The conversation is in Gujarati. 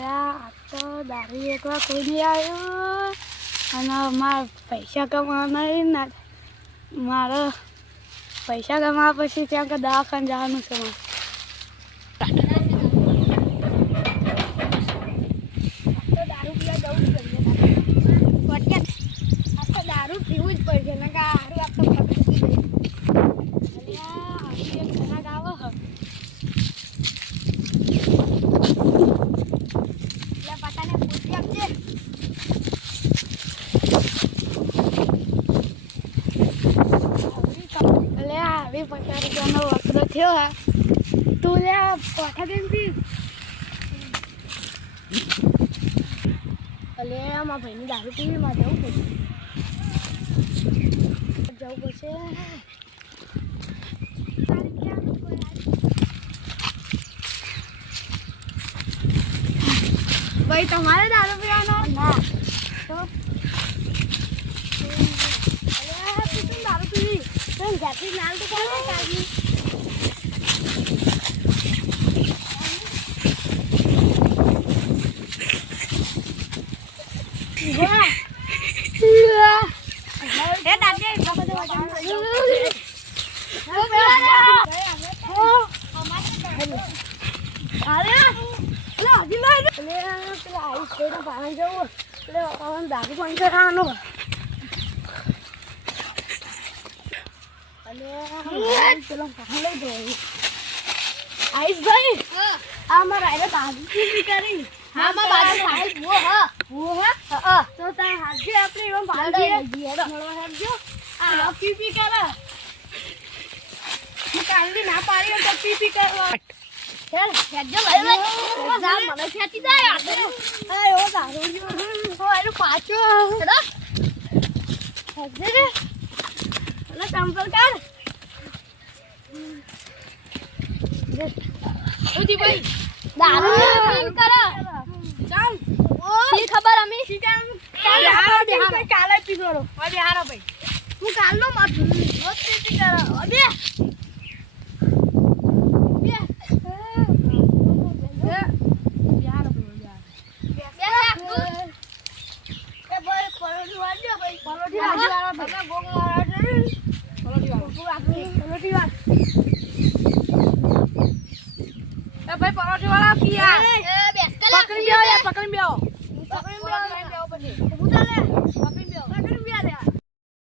આ તો દારૂ એકવાર કોઈ નહીં આવ્યો અને મારા પૈસા કમાવાના ના મારે પૈસા કમાવા પછી ત્યાં કે દવાખાને જવાનું છે મારે. તો દારૂ પીવા જવું જ પડશે. આ તો દારૂ પીવું જ પડશે ને કે હારું આપણે ફટકી દઈએ. ₹50નો વકરો થયો હા તું લે પાઠા કેમ પી અલે મારા ભાઈની દારૂ પીવી માં જવું પડશે ભાઈ તમારે દારૂ પીવાનો ના તો દારૂ પીવી જાતી નાલ તો કોને કાઢી વાહ એ દાદે બકતો વાજા અરે લો દિલા લે પેલા આઈ છેને પાણી જવું લે આન દારૂ પાણી કરવાનો ચલો લઈ જઈએ આઈસ ભાઈ આ મારા આઈને બાજુ પીપી કરી હા માં બાજુ સાહેબ વો હા તો તાર હાજે આપણે એમ બાજુ મળવા હેડજો આ પીપી કરે હું કાલની ના પાડી તો પીપી કરવા ચાલ હેડજો ભાઈ જા મને ખેતી જાય આ ઓ દારૂ ઓ આનું પાછો હેડો હેડજે ના સંપલ કર ઉજી ભાઈ દારૂ બંધ કરો ચાલ ઓ સી ખબર અમે સી કામ કાલે પીગરો અબે હારો ભાઈ હું કાલનો મત પી કરો અબે પરોઠી